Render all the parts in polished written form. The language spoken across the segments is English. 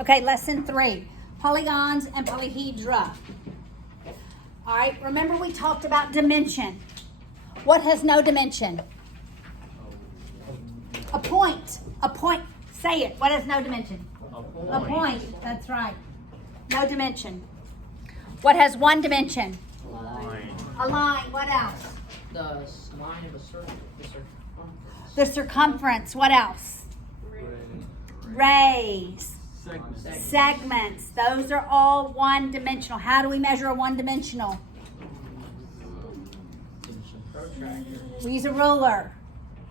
Okay, lesson 3, polygons and polyhedra. All right, remember we talked about dimension. What has no dimension? A point. A point. Say it. What has no dimension? A point. That's right. No dimension. What has one dimension? Line. A line. What else? The line of a circle. The circumference. What else? Rays. Segments. Those are all one-dimensional. How do we measure a one-dimensional? Protractor. We use a ruler.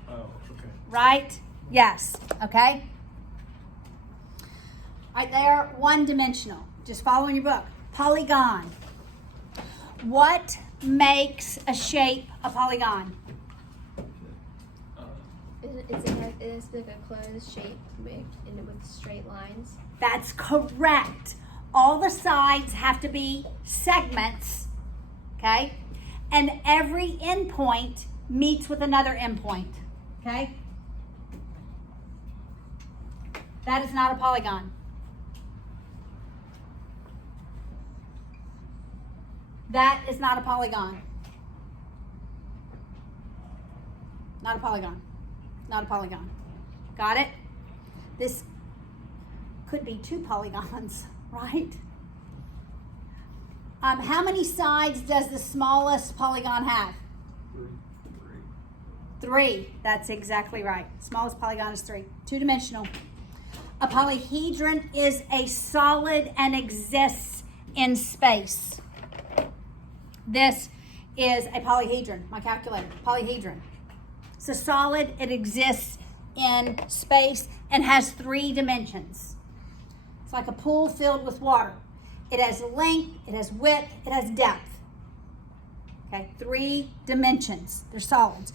Oh, okay. Right? Yes. Okay? Right there, one-dimensional. Just follow in your book. Polygon. What makes a shape a polygon? It's like a closed shape with straight lines. That's correct. All the sides have to be segments, okay? And every endpoint meets with another endpoint, okay? That is not a polygon. That is not a polygon. Not a polygon. Not a polygon. Got it? This could be 2 polygons, right? How many sides does the smallest polygon have? 3. That's exactly right. Smallest polygon is 3. 2-dimensional. A polyhedron is a solid and exists in space. This is a polyhedron. My calculator. Polyhedron. It's a solid. It exists in space and has 3 dimensions. It's like a pool filled with water. It has length, it has width, it has depth. Okay, 3 dimensions. They're solids.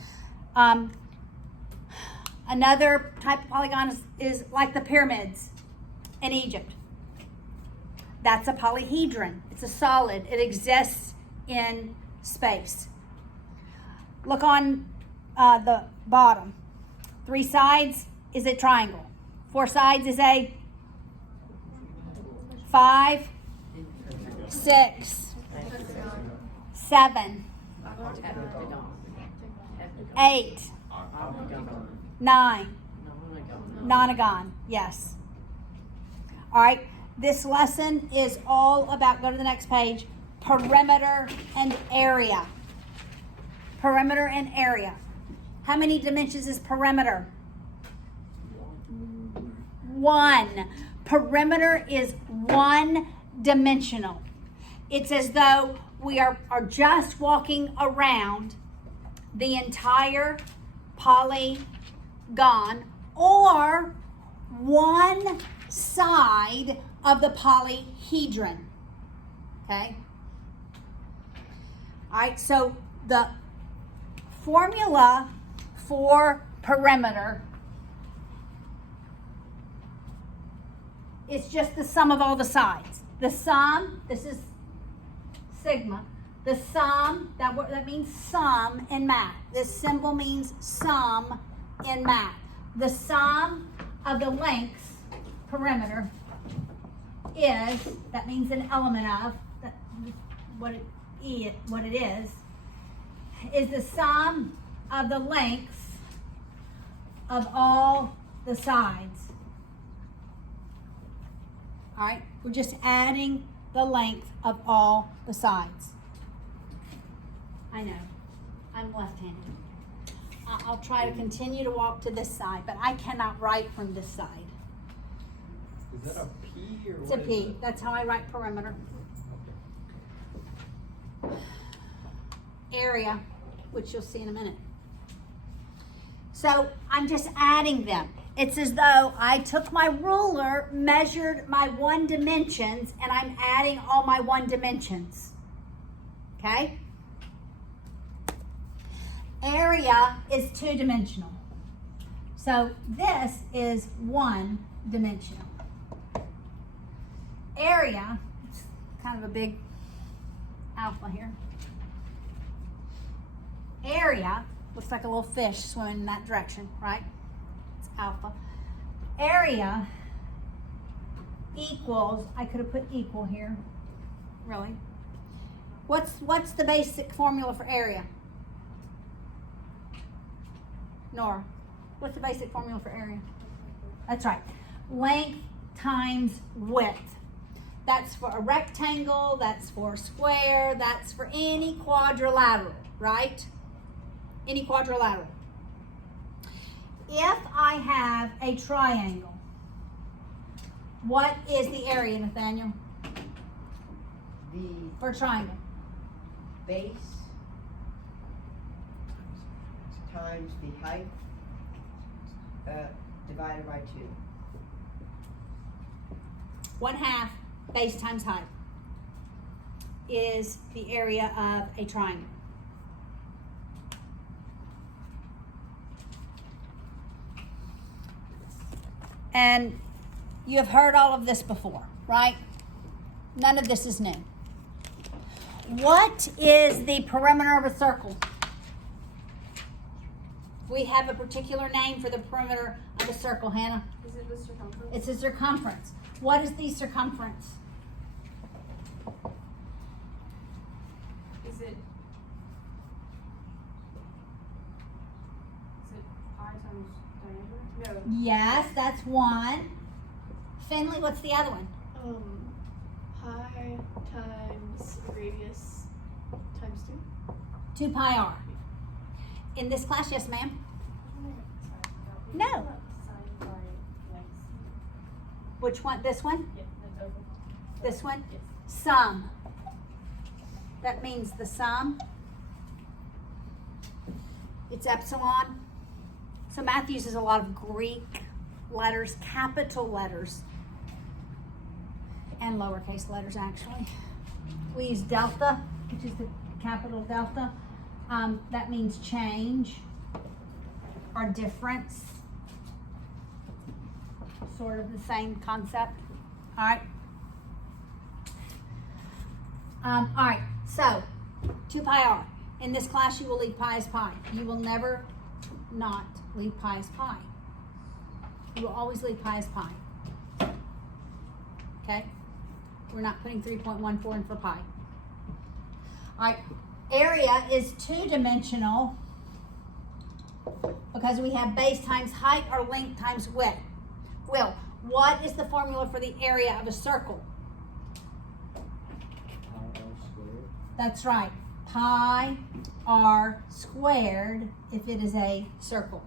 Another type of polygon is like the pyramids in Egypt. That's a polyhedron. It's a solid. It exists in space. Look on the bottom. 3 sides is a triangle. 4 sides is a 5, 6, 7, 8, 9. Nonagon, yes. All right, this lesson is all about, go to the next page, perimeter and area. Perimeter and area. How many dimensions is perimeter? 1. Perimeter is 1-dimensional. It's as though we are just walking around the entire polygon or one side of the polyhedron. Okay? All right, so the formula for perimeter is just the sum of all the sides. The sum, this is sigma. The sum, that means sum in math. This symbol means sum in math. The sum of the lengths, perimeter, is, that means an element of, what it is the sum of the lengths of all the sides. All right, we're just adding the length of all the sides. I know, I'm left-handed. I'll try to continue to walk to this side, but I cannot write from this side. Is that a P or It's what a is P. it? That's how I write perimeter. Area, which you'll see in a minute. So I'm just adding them. It's as though I took my ruler, measured my 1 dimensions, and I'm adding all my 1 dimensions. Okay? Area is 2-dimensional. So this is 1-dimensional. Area, it's kind of a big alpha here. Area looks like a little fish swimming in that direction, right? It's alpha. Area equals, I could have put equal here, really. What's the basic formula for area? Nora, what's the basic formula for area? That's right. Length times width. That's for a rectangle, that's for a square, that's for any quadrilateral, right? Any quadrilateral. If I have a triangle, what is the area, Nathaniel, The for a triangle? base times the height divided by 2. 1/2 base times height is the area of a triangle. And you have heard all of this before, right? None of this is new. What is the perimeter of a circle? We have a particular name for the perimeter of a circle, Hannah. Is it the circumference? It's a circumference. What is the circumference? Is it pi times diameter? No. Yes, that's one. Finley, what's the other one? Pi times radius times 2. 2 pi r. In this class, yes, ma'am? No. Which one? This one? This one? Sum. That means the sum. It's epsilon. So math uses a lot of Greek letters, capital letters, and lowercase letters, actually. We use delta, which is the capital delta. That means change or difference. Sort of the same concept. All right. All right. So 2 pi r. In this class, you will leave pi as pi. You will never not leave pi as pi. You will always leave pi as pi. Okay? We're not putting 3.14 in for pi. All right. Area is two-dimensional because we have base times height or length times width. Will, what is the formula for the area of a circle? Pi r squared. That's right. Pi r squared if it is a circle.